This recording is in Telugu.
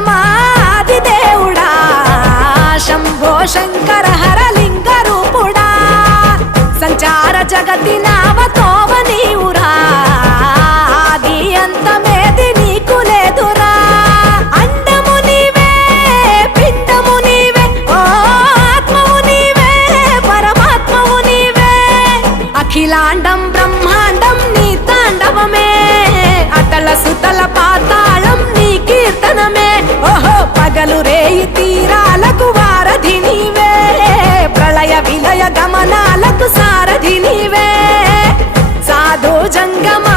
జంగమాది దేవుడా శంభో శంకర హరలింగ రూపుడా సంచార జగతి నావతోవ నీవురా ఆది అంతమేది నీకు లేదురా అండము నీవే పిండము నీవే ఓ ఆత్మవు నీవే పరమాత్మవు నీవే అఖిలాండం బ్రహ్మాండం నీ తాండవమే అతల సుతల పాతాళం నీ కీర్తనమే ఓహో పగలు రేయి తీరాలకు వారధి నీవే ప్రళయ విలయ గమనాలకు సారథి నీవే సాధు జంగమా